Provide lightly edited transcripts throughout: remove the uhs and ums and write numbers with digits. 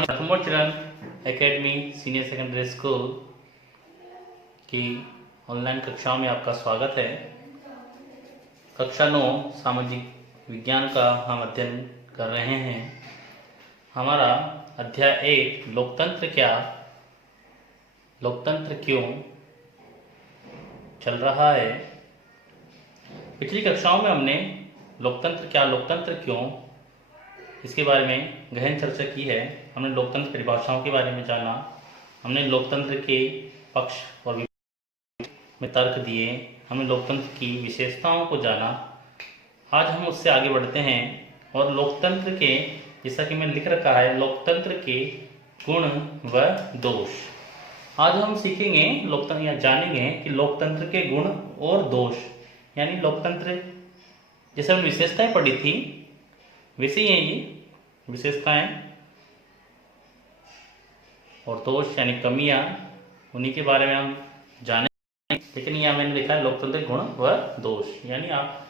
Children academy senior secondary school की online कक्षाओं में आपका स्वागत है। कक्षा 9 सामाजिक विज्ञान का हम अध्ययन कर रहे हैं। हमारा अध्याय 1 लोकतंत्र क्या, लोकतंत्र क्यों चल रहा है। पिछली कक्षाओं में हमने लोकतंत्र क्या, लोकतंत्र क्यों, इसके बारे में गहन चर्चा की है। हमने लोकतंत्र परिभाषाओं के बारे में जाना, हमने लोकतंत्र के पक्ष और विपक्ष में तर्क दिए, हमने लोकतंत्र की विशेषताओं को जाना। आज हम उससे आगे बढ़ते हैं और लोकतंत्र के, जैसा कि मैंने लिख रखा है, लोकतंत्र के गुण व दोष। आज हम सीखेंगे लोकतंत्र या जानेंगे कि लोकतंत्र के गुण और दोष, यानी लोकतंत्र जैसे हमने विशेषताएं पढ़ी थी वैसे ही हैं ये विशेषताएं, और दोष यानी कमियां, उन्हीं के बारे में हम जानेंगे। लेकिन यहाँ मैंने लिखा है लोकतंत्र गुण व दोष, यानी आप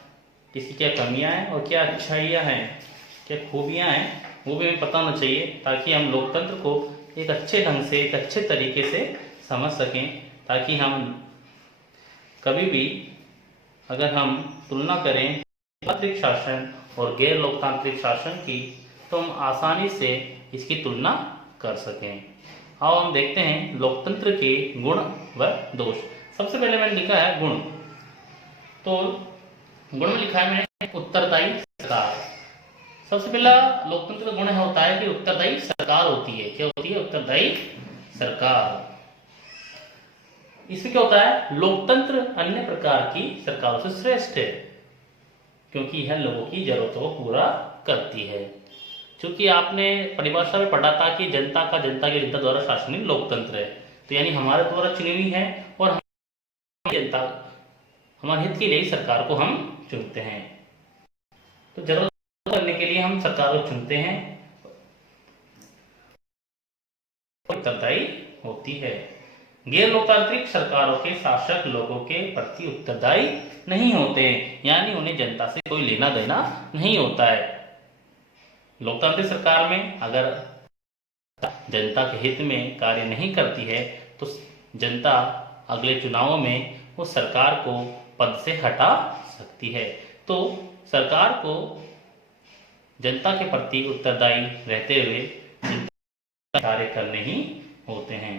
किसी क्या कमियां हैं और क्या अच्छाइयां हैं, क्या खूबियां हैं, वो भी हमें पता होना चाहिए, ताकि हम लोकतंत्र को एक अच्छे ढंग से, एक अच्छे तरीके से समझ सकें, ताकि हम कभी भी अगर हम तुलना करें लोकतांत्रिक शासन और गैर लोकतांत्रिक शासन की, तो हम आसानी से इसकी तुलना कर सकें। अब हम देखते हैं लोकतंत्र के गुण व दोष। सबसे पहले मैंने लिखा है गुण, तो गुण में लिखा है मैंने उत्तरदायी सरकार। सबसे पहला लोकतंत्र का गुण होता है कि उत्तरदायी सरकार होती है। क्या होती है? उत्तरदायी सरकार। इसमें क्या होता है? लोकतंत्र अन्य प्रकार की सरकारों से श्रेष्ठ है, क्योंकि यह लोगों की जरूरतों को पूरा करती है। क्योंकि आपने परिभाषा में पढ़ा था कि जनता के जनता द्वारा शासन ही लोकतंत्र है, तो यानी हमारे द्वारा चुनी हुई है और जनता हमारे हित के लिए सरकार को हम चुनते हैं। तो जरूरत करने के लिए हम सरकार को चुनते हैं, उत्तरदायी होती है। गैर लोकतांत्रिक सरकारों के शासक लोगों के प्रति उत्तरदायी नहीं होते, यानी उन्हें जनता से कोई लेना देना नहीं होता है। लोकतांत्रिक सरकार में अगर जनता के हित में कार्य नहीं करती है तो जनता अगले चुनावों में उस सरकार को पद से हटा सकती है। तो सरकार को जनता के प्रति उत्तरदायी रहते हुए कार्य करने ही होते हैं।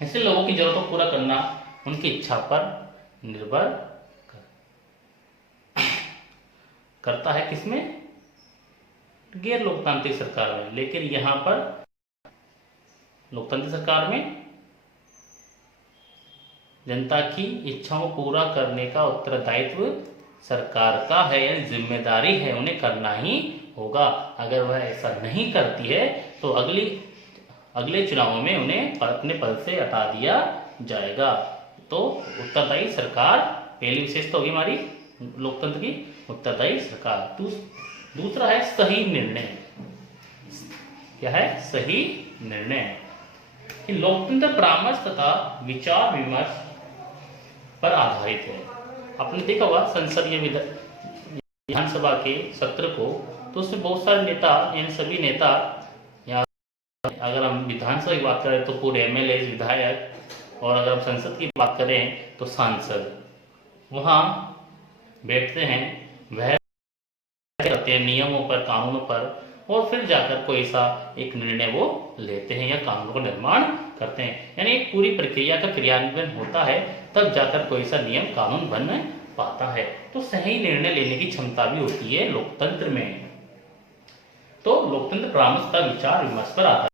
इसलिए लोगों की जरूरतों को पूरा करना उनकी इच्छा पर निर्भर करता है। किसमें? गैर लोकतांत्रिक सरकार में। लेकिन यहां पर लोकतांत्रिक सरकार में जनता की इच्छाओं को पूरा करने का उत्तरदायित्व सरकार का है, यानी जिम्मेदारी है, उन्हें करना ही होगा। अगर वह ऐसा नहीं करती है तो अगले चुनावों में उन्हें अपने पद से हटा दिया जाएगा। तो उत्तरदायी सरकार पहली विशेषता होगी हमारी लोकतंत्र की, उत्तरदायी सरकार। दूसरा है सही निर्णय। क्या है? सही निर्णय। लोकतंत्र परामर्श तथा विचार विमर्श पर आधारित है। आपने देखा होगा संसदीय विधानसभा के सत्र को, तो उसमें बहुत सारे नेता, इन सभी नेता, या अगर हम विधानसभा की बात करें तो पूरे एमएलए, विधायक, और अगर हम संसद की बात करें तो सांसद वहां बैठते हैं, वह करते हैं नियमों पर, कानूनों पर, और फिर जाकर कोई सा एक निर्णय वो लेते हैं या कानून का निर्माण करते हैं। यानी एक पूरी प्रक्रिया का क्रियान्वयन होता है, तब जाकर कोई सा नियम कानून बन पाता है। तो सही निर्णय लेने की क्षमता भी होती है लोकतंत्र में। तो लोकतंत्र परामर्श का विचार विमर्श पर आता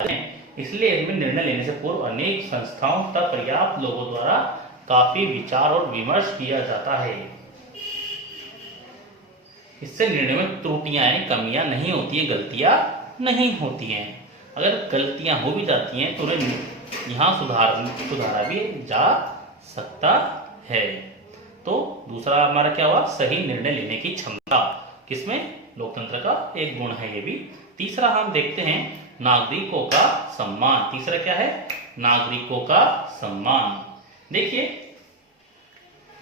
है, इसलिए इसमें निर्णय लेने से पूर्व अनेक संस्थाओं तथा पर्याप्त लोगों द्वारा काफी विचार और विमर्श किया जाता है। इससे निर्णय में त्रुटियां यानी कमियां नहीं होती है, गलतियां नहीं होती हैं। अगर गलतियां हो भी जाती हैं तो उन्हें यहाँ सुधारा भी जा सकता है। तो दूसरा हमारा क्या हुआ? सही निर्णय लेने की क्षमता। किसमें? लोकतंत्र का एक गुण है ये भी। तीसरा हम देखते हैं नागरिकों का सम्मान। तीसरा क्या है? नागरिकों का सम्मान। देखिए,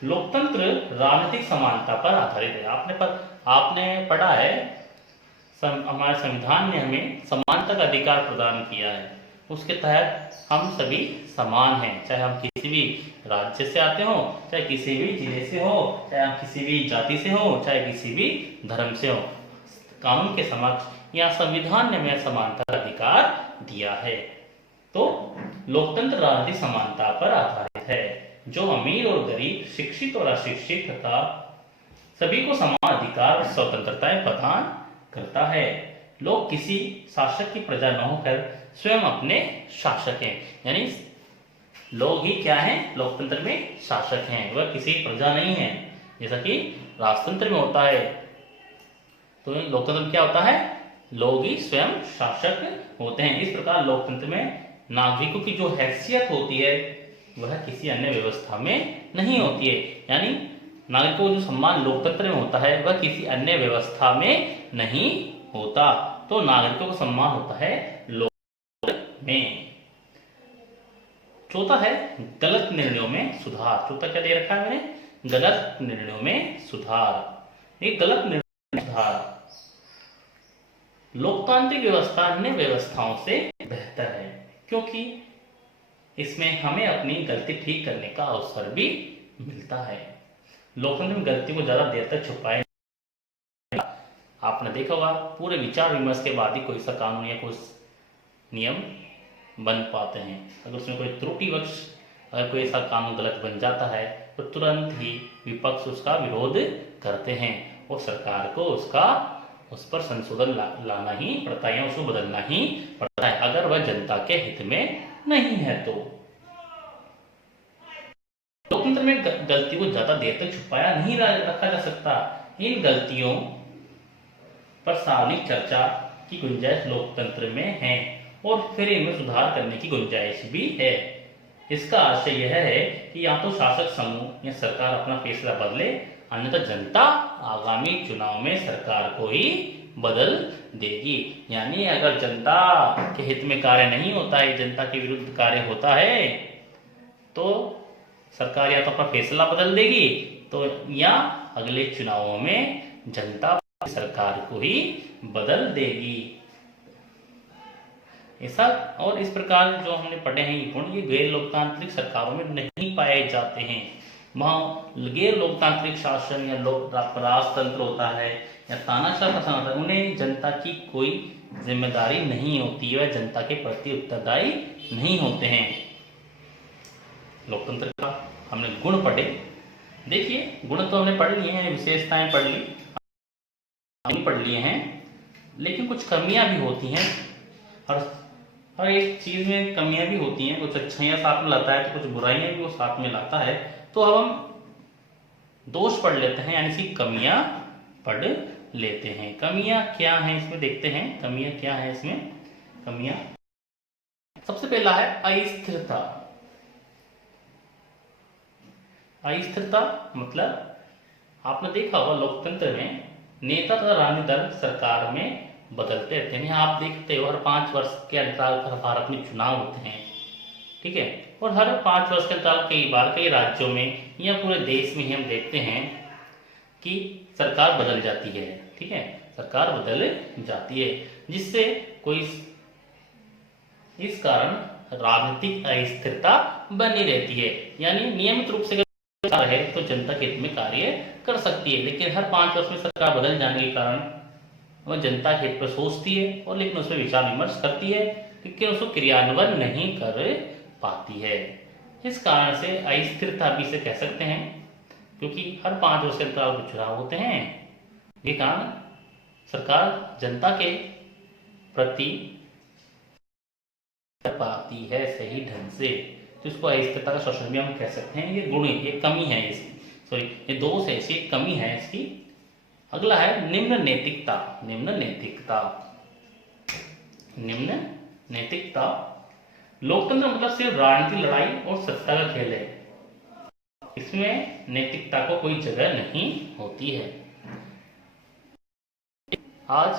लोकतंत्र राजनीतिक समानता पर आधारित है। आपने पढ़ा है हमारे संविधान ने हमें समानता का अधिकार प्रदान किया है। उसके तहत हम सभी समान हैं, चाहे हम किसी भी राज्य से आते हो, चाहे किसी भी जिले से हो, चाहे हम किसी भी जाति से हो, चाहे किसी भी धर्म से हो। कानून के समक्ष या संविधान ने हमें समानता का अधिकार दिया है। तो लोकतंत्र राजनीतिक समानता पर आधारित है, जो अमीर और गरीब, शिक्षित और अशिक्षित तथा सभी को समान अधिकार और स्वतंत्रताएं प्रदान करता है। लोग किसी शासक की प्रजा न होकर स्वयं अपने शासक हैं, यानी लोग ही क्या हैं, लोकतंत्र में शासक हैं, वह किसी प्रजा नहीं है, जैसा कि राजतंत्र में होता है। तो लोकतंत्र में क्या होता है, लोग ही स्वयं शासक होते हैं। इस प्रकार लोकतंत्र में नागरिकों की जो हैसियत होती है वह किसी अन्य व्यवस्था में नहीं होती है, यानी नागरिकों को जो सम्मान लोकतंत्र में होता है वह किसी अन्य व्यवस्था में नहीं होता। तो नागरिकों को सम्मान होता है लोकतंत्र में। चौथा है गलत निर्णयों में सुधार। चौथा क्या दे रखा है मैंने, गलत निर्णयों में सुधार। ये गलत निर्णय में सुधार लोकतांत्रिक व्यवस्था अन्य व्यवस्थाओं से बेहतर है, क्योंकि इसमें हमें अपनी गलती ठीक करने का अवसर भी मिलता है। लोकतंत्र में गलती को ज्यादा देर तक छुपाए, आपने देखा होगा पूरे विचार विमर्श के बाद ही कोई सा कानून या कोई नियम बन पाते हैं। अगर उसमें कोई त्रुटिवश अगर कोई ऐसा कानून गलत बन जाता है तो तुरंत ही विपक्ष उसका विरोध करते हैं और सरकार को उस पर संशोधन लाना ही पड़ता है या उसको बदलना ही पड़ता है, अगर वह जनता के हित में नहीं है तो। लोकतंत्र में गलती को ज्यादा देर तक छुपाया नहीं रखा जा सकता। इन गलतियों पर सार्वजनिक चर्चा की गुंजाइश लोकतंत्र में है और फिर इनमें सुधार करने की गुंजाइश भी है। इसका आशय यह है कि या तो शासक समूह या सरकार अपना फैसला बदले, अन्यथा जनता आगामी चुनाव में सरकार को ही बदल देगी। यानी अगर जनता के हित में कार्य नहीं होता है, जनता के विरुद्ध कार्य होता है, तो सरकार या तो अपना फैसला बदल देगी तो या अगले चुनावों में जनता सरकार को ही बदल देगी। ऐसा और इस प्रकार जो हमने पढ़े हैं ये गुण, ये गैर लोकतांत्रिक सरकारों में नहीं पाए जाते हैं। वहां गैर लोकतांत्रिक शासन या राजतंत्र होता है या तानाशाह शासन होता है, उन्हें जनता की कोई जिम्मेदारी नहीं होती, वह जनता के प्रति उत्तरदायी नहीं होते हैं। लोकतंत्र का हमने गुण पढ़े, देखिए गुण तो हमने पढ़ लिए हैं, विशेषताएं पढ़ ली पढ़ लिए हैं, लेकिन कुछ कमियां भी होती हैं। हर एक चीज में कमियां भी होती हैं, कुछ अच्छाइयां साथ में लाता है तो कुछ बुराइयां भी वो साथ में लाता है। तो अब हम दोष पढ़ लेते हैं, यानी कि कमियां पढ़ लेते हैं। कमियां क्या हैं इसमें देखते हैं, कमियां क्या है इसमें। कमियां सबसे पहला है अस्थिरता। अस्थिरता मतलब आपने देखा होगा लोकतंत्र में नेता तथा राजनीतिक दल सरकार में बदलते रहते हैं। आप देखते हो हर 5 वर्ष के अंतराल पर भारत में चुनाव होते हैं, ठीक है, और हर 5 वर्ष के अंतराल कई बार कई राज्यों में या पूरे देश में ही हम देखते हैं कि सरकार बदल जाती है, ठीक है, सरकार बदल जाती है, जिससे कोई इस कारण राजनीतिक अस्थिरता बनी रहती है। यानी नियमित रूप से है तो जनता के हित में कार्य कर सकती है, लेकिन हर 5 वर्ष में सरकार बदल जाने के कारण वह जनता के हित पर सोचती है और लेकिन उसमें विचार विमर्श करती है, लेकिन उसको क्रियान्वयन नहीं कर पाती है। इस कारण से अस्थिरता भी इसे कह सकते हैं, क्योंकि हर 5 वर्ष के अंतराल पर चुनाव होते हैं, ये कारण सरकार जनता के प्रति पाती है सही ढंग से, तो इसको अस्थिरता का शोषण भी हम कह सकते हैं। ये गुण, ये कमी है इसकी, सॉरी ये दोष है, इसकी कमी है इसकी। अगला है निम्न नैतिकता। निम्न नैतिकता, निम्न नैतिकता लोकतंत्र मतलब सिर्फ राजनीतिक लड़ाई और सत्ता का खेल है, इसमें नैतिकता को कोई जगह नहीं होती है। आज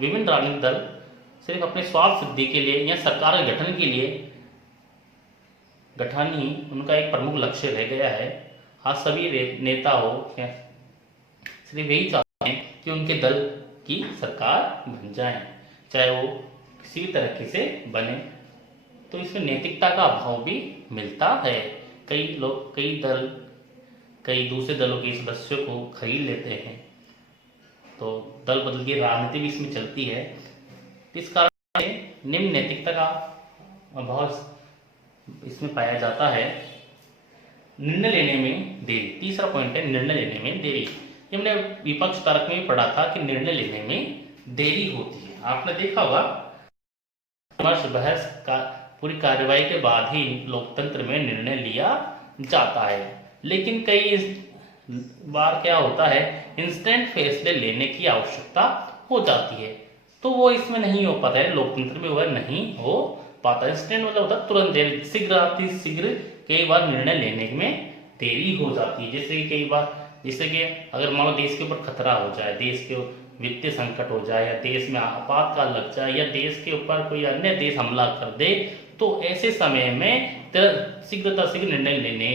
विभिन्न राजनीतिक दल सिर्फ अपने स्वार्थ सिद्धि के लिए या सरकार के गठन के लिए गठन ही उनका एक प्रमुख लक्ष्य रह गया है। आज सभी नेता हो सिर्फ यही चाहते हैं कि उनके दल की सरकार बन जाए, चाहे वो किसी भी तरीके से बने। तो इसमें नैतिकता का अभाव भी मिलता है। कई लोग, कई दल, कई दूसरे दलों के सदस्यों को खरीद लेते हैं, तो दल बदल की राजनीति भी इसमें चलती है। इस कारण से निम्न नैतिकता का अभाव इसमें पाया जाता है। निर्णय लेने में देरी, तीसरा पॉइंट है निर्णय लेने में देरी। ये हमने विपक्ष तर्क में भी पढ़ा था कि निर्णय लेने में देरी होती है। आपने देखा होगा, विमर्श बहस का पूरी कार्यवाही के बाद ही लोकतंत्र में निर्णय लिया जाता है। लेकिन कई बार क्या होता है, इंस्टेंट फैसले लेने की आवश्यकता हो जाती है, तो वो इसमें नहीं हो पाता है, लोकतंत्र में वह नहीं हो पाता। इंस्टेंट मतलब होता है तुरंत, शीघ्र कई बार निर्णय लेने में देरी हो जाती है। जैसे कि कई बार, जैसे कि अगर मान लो देश के ऊपर खतरा हो जाए, देश के वित्तीय संकट हो जाए, या देश में आपातकाल लग जाए, या देश के ऊपर कोई अन्य देश हमला कर दे, तो ऐसे समय में शीघ्र निर्णय लेने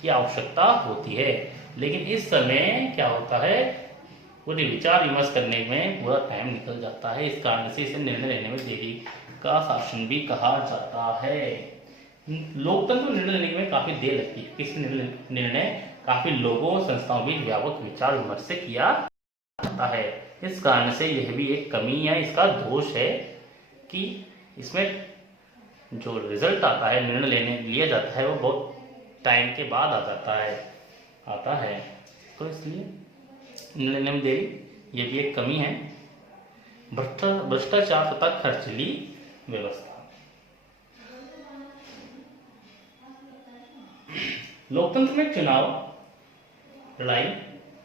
की आवश्यकता होती है। लेकिन इस समय क्या होता है, पूरी विचार विमर्श करने में पूरा टाइम निकल जाता है। इस कारण से इसे निर्णय लेने में देरी का शासन भी कहा जाता है। लोकतंत्र में निर्णय लेने में काफी देर लगती है, किसी निर्णय काफी लोगों, संस्थाओं भी व्यापक विचार विमर्श से किया जाता है। इस कारण से यह भी एक कमी या इसका दोष है कि इसमें जो रिजल्ट आता है, निर्णय लेने लिया जाता है, वो बहुत टाइम के बाद आता है। तो इसलिए निर्णय लेने में देरी, ये भी एक कमी है। भ्रष्टाचार तथा खर्चीली व्यवस्था। लोकतंत्र में चुनाव लड़ाई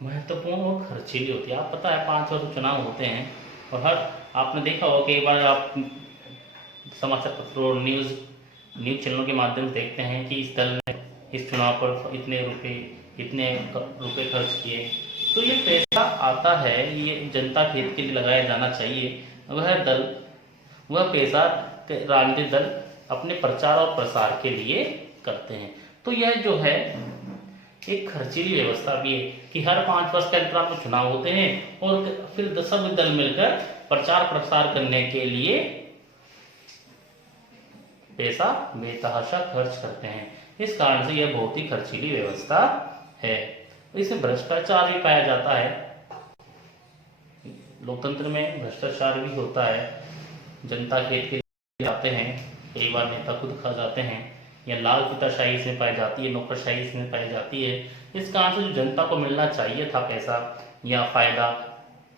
महत्वपूर्ण और खर्चीली होती है। आप पता है 5 वर्ष चुनाव होते हैं, और आपने देखा होगा कई बार आप समाचार पत्रों, न्यूज़ चैनलों के माध्यम से देखते हैं कि इस दल ने इस चुनाव पर इतने रुपए खर्च किए। तो ये पैसा आता है, ये जनता के हित के लिए लगाया जाना चाहिए। वह पैसा राजनीतिक दल अपने प्रचार और प्रसार के लिए करते हैं। तो यह जो है एक खर्चीली व्यवस्था भी है कि हर 5 वर्ष के अंतराल में चुनाव होते हैं, और फिर सब दल मिलकर प्रचार प्रसार करने के लिए पैसा बेतहाशा खर्च करते हैं। इस कारण से यह बहुत ही खर्चीली व्यवस्था है। इसमें भ्रष्टाचार भी पाया जाता है। लोकतंत्र में भ्रष्टाचार भी होता है। जनता के हित के लिए आते हैं, कई बार नेता खुद खा जाते हैं, या लाल फीताशाही इसमें पाई जाती है, नौकरशाही इसमें पाई जाती है। इस कारण से जो जनता को मिलना चाहिए था पैसा या फायदा,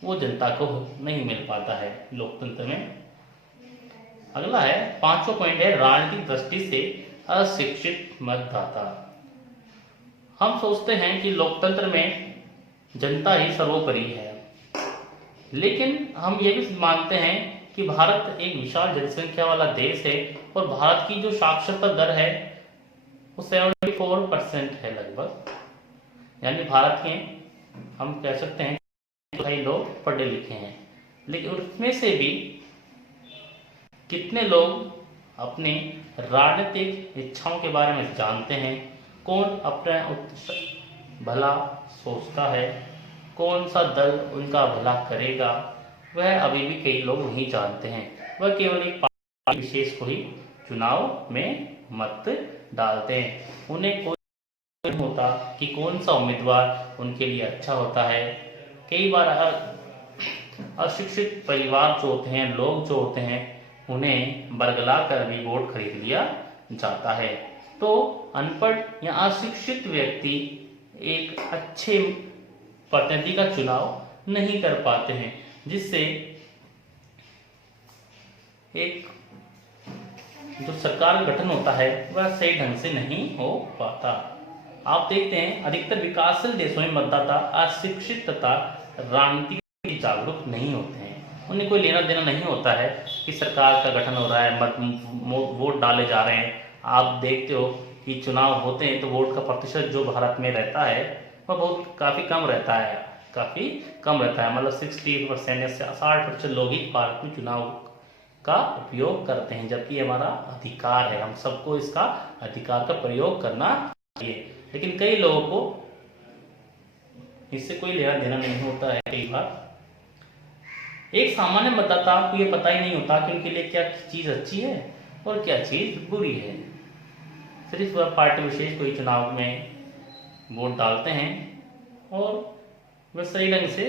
वो जनता को नहीं मिल पाता है लोकतंत्र में। अगला है 5वां पॉइंट है राजनीतिक दृष्टि से अशिक्षित मतदाता। हम सोचते हैं कि लोकतंत्र में जनता ही सर्वोपरि है, लेकिन हम ये भी मानते हैं कि भारत एक विशाल जनसंख्या वाला देश है, और भारत की जो साक्षरता दर है वो 74% है लगभग। यानी भारत के, हम कह सकते हैं कई लोग पढ़े लिखे हैं, लेकिन उसमें से भी कितने लोग अपने राजनीतिक इच्छाओं के बारे में जानते हैं, कौन अपना भला सोचता है, कौन सा दल उनका भला करेगा, वह अभी भी कई लोग नहीं जानते हैं। वह केवल एक पार्टी विशेष को ही चुनाव में मत डालते हैं। उन्हें कोई नहीं होता कि कौन सा उम्मीदवार उनके लिए अच्छा होता है। कई बार अशिक्षित परिवार जो होते हैं, लोग जो होते हैं, उन्हें बरगला कर भी वोट खरीद लिया जाता है। तो अनपढ़ या अशिक्षित व्यक्ति एक अच्छे प्रतिनिधि का चुनाव नहीं कर पाते हैं, जिससे एक जो सरकार गठन होता है वह सही ढंग से नहीं हो पाता। आप देखते हैं अधिकतर विकासशील देशों में मतदाता अशिक्षित तथा राजनीति जागरूक नहीं होते हैं। उन्हें कोई लेना देना नहीं होता है कि सरकार का गठन हो रहा है, वोट डाले जा रहे हैं। आप देखते हो कि चुनाव होते हैं तो वोट का प्रतिशत जो भारत में रहता है वह काफ़ी कम रहता है, मतलब 60% या 60% लोग ही भारत में चुनाव का उपयोग करते हैं, जबकि हमारा अधिकार है, हम सबको इसका अधिकार का प्रयोग करना चाहिए। लेकिन कई लोगों को इससे कोई लेना देना नहीं होता है। कई बार एक सामान्य मतदाता को ये पता ही नहीं होता कि उनके लिए क्या चीज अच्छी है और क्या चीज बुरी है। सिर्फ वह पार्टी विशेष कोई चुनाव में वोट डालते हैं और वह सही ढंग से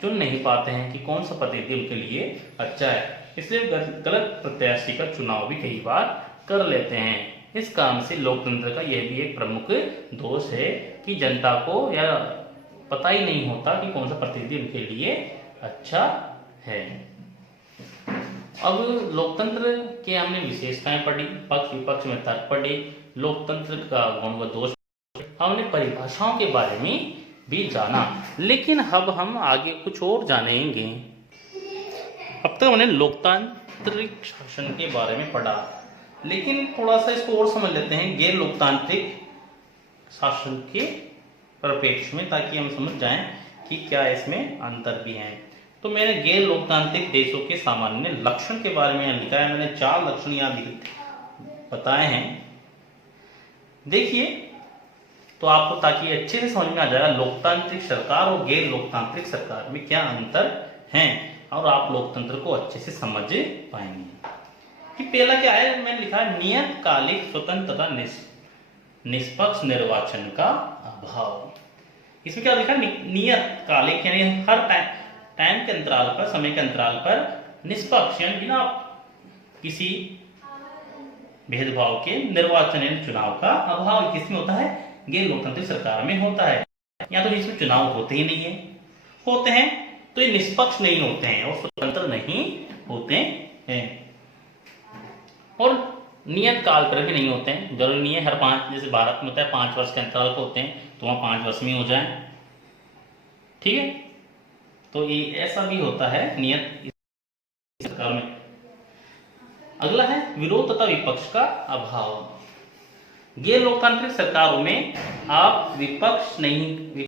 चुन नहीं पाते हैं कि कौन सा प्रतिनिधि उनके लिए अच्छा है, इसलिए गलत प्रत्याशी का चुनाव भी कई बार कर लेते हैं। इस कारण से लोकतंत्र का यह भी एक प्रमुख दोष है कि जनता को या पता ही नहीं होता कि कौन सा प्रतिनिधि उनके लिए अच्छा है। अब लोकतंत्र के हमने विशेषताएं पढ़ी, पक्ष विपक्ष में तर्क पढ़े, लोकतंत्र का गुण व दोष, हमने परिभाषाओं के बारे में भी जाना। लेकिन अब हम आगे कुछ और जानेंगे। अब तक हमने लोकतांत्रिक शासन के बारे में पढ़ा, लेकिन थोड़ा सा इसको और समझ लेते हैं गैर लोकतांत्रिक शासन के परिप्रेक्ष्य में, ताकि हम समझ जाएं कि क्या इसमें अंतर भी हैं। तो मैंने गैर लोकतांत्रिक देशों के सामान्य लक्षण के बारे में यहाँ लिखा है। मैंने 4 लक्षण यहाँ बताए हैं, देखिए, तो आपको ताकि अच्छे से समझ में आ जाएगा लोकतांत्रिक सरकार और गैर लोकतांत्रिक सरकार में क्या अंतर है, और आप लोकतंत्र को अच्छे से समझ पाएंगे। कि पहला क्या है, मैंने लिखा है नियतकालिक स्वतंत्र तथा निष्पक्ष निर्वाचन का अभाव। इसमें क्या लिखा है, नियतकालिक यानी हर टाइम के अंतराल पर, समय के अंतराल पर निष्पक्ष यानी बिना किसी भेदभाव के निर्वाचन यानी चुनाव का अभाव किसमें होता है, गैर लोकतांत्रिक सरकार में होता है। या तो इसमें चुनाव होते ही नहीं है, होते हैं तो ये निष्पक्ष नहीं होते हैं और स्वतंत्र नहीं होते हैं, और नियत काल पर भी नहीं होते हैं। जरूरी नहीं है हर 5, जैसे भारत में होता है 5 वर्ष के अंतराल पर होते हैं, तो वहां 5 वर्ष में हो जाए, ठीक है। तो ये ऐसा भी होता है नियत सरकार में। अगला है विरोध तथा विपक्ष का अभाव। गैर लोकतांत्रिक सरकारों में आप विपक्ष नहीं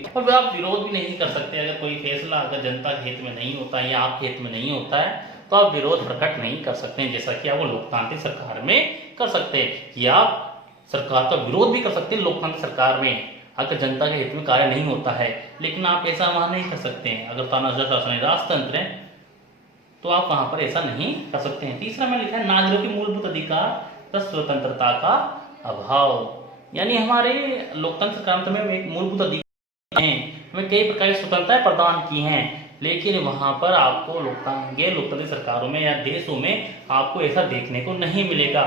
और आप विरोध भी नहीं कर सकते। अगर कोई फैसला अगर जनता के हित में नहीं होता है या आपके हित में नहीं होता है, तो आप विरोध प्रकट नहीं कर सकते हैं, जैसा कि आप वो लोकतांत्रिक सरकार में कर सकते हैं। कि आप सरकार का विरोध भी कर सकते हैं लोकतांत्रिक सरकार में, अगर जनता के हित में कार्य नहीं होता है, लेकिन आप ऐसा वहां नहीं कर सकते हैं। अगर तानाशाह शासन है, राजतंत्र है, तो आप वहां पर ऐसा नहीं कर सकते हैं। तीसरा में लिखा है नागरिकों के मूलभूत अधिकार तथा स्वतंत्रता का अभाव। यानी हमारे लोकतंत्र सरकार में एक मूलभूत अधिकार हैं, हमें कई प्रकार की स्वतंत्रताएं प्रदान की हैं, लेकिन वहां पर आपको गैर लोकतांत्रिक सरकारों में या देशों में आपको ऐसा देखने को नहीं मिलेगा।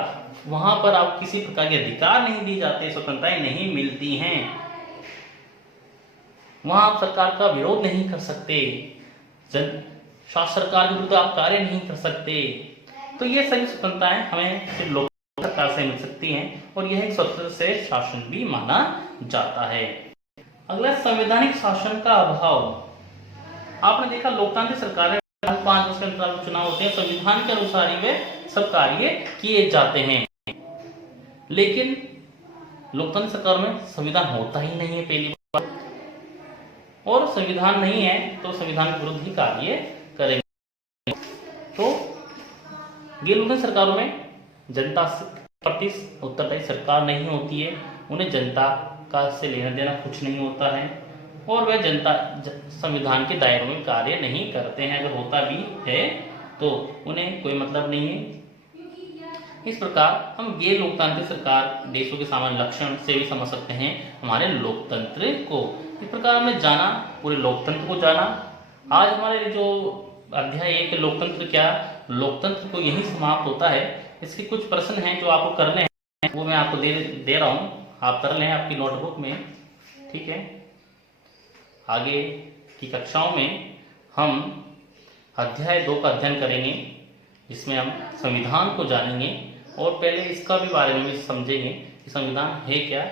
वहां पर आप किसी प्रकार के अधिकार नहीं दी जाते, स्वतंत्रताएं नहीं मिलती हैं, वहां आप सरकार का विरोध नहीं कर सकते, शासन सरकार के विरुद्ध आप कार्य नहीं कर सकते। तो ये सभी स्वतंत्रताएं हमें सिर्फ लोकतांत्रिक सरकार से मिल सकती हैं, और यह एक स्वतंत्र से शासन भी माना जाता है। अगला संवैधानिक शासन का अभाव। आपने देखा लोकतांत्रिक सरकारें 5 वर्ष के अंतराल में चुनाव होते हैं, संविधान के अनुसार ही वे सब कार्य किए जाते हैं, लेकिन लोकतांत्रिक सरकार में संविधान होता ही नहीं है पहली बार, और संविधान नहीं है तो संविधान के विरुद्ध ही कार्य करेंगे। तो गैर लोकतांत्रिक सरकारों में जनता प्रति उत्तरदायी सरकार नहीं होती है, उन्हें जनता का से लेना देना कुछ नहीं होता है, और वह जनता संविधान के दायरों में कार्य नहीं करते हैं। अगर होता भी है तो उन्हें कोई मतलब नहीं है। इस प्रकार हम गैर लोकतांत्रिक सरकार देशों के सामान्य लक्षण से भी समझ सकते हैं हमारे लोकतंत्र को। इस प्रकार हमने जाना, पूरे लोकतंत्र को जाना। आज हमारे जो अध्याय 1 लोकतंत्र क्या, लोकतंत्र को यही समाप्त होता है। इसके कुछ प्रश्न हैं जो आपको करने हैं, वो मैं आपको दे रहा हूँ, आप कर लें आपकी नोटबुक में, ठीक है। आगे की कक्षाओं में हम अध्याय 2 का अध्ययन करेंगे, जिसमें हम संविधान को जानेंगे और पहले इसका भी बारे में भी समझेंगे कि संविधान है क्या,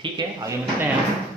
ठीक है। आगे मिलते हैं।